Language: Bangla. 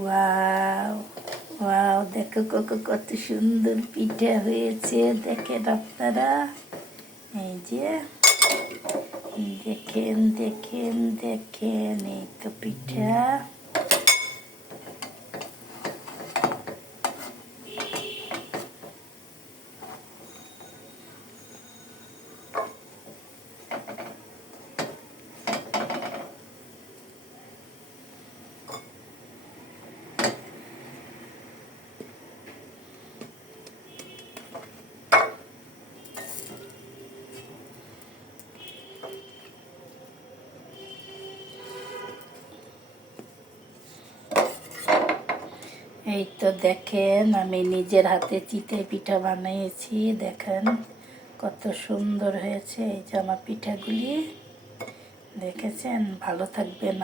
ওয়াও ওয়াও, দেখো কত সুন্দর পিঠা হয়েছে, দেখেন আপনারা। এই যে দেখেন দেখেন দেখেন, এই তো পিঠা। এই তো দেখেন, আমি নিজের হাতে চিতই পিঠা বানিয়েছি। দেখেন কত সুন্দর হয়েছে এই যে আমার পিঠাগুলি। দেখেছেন? ভালো থাকবেন।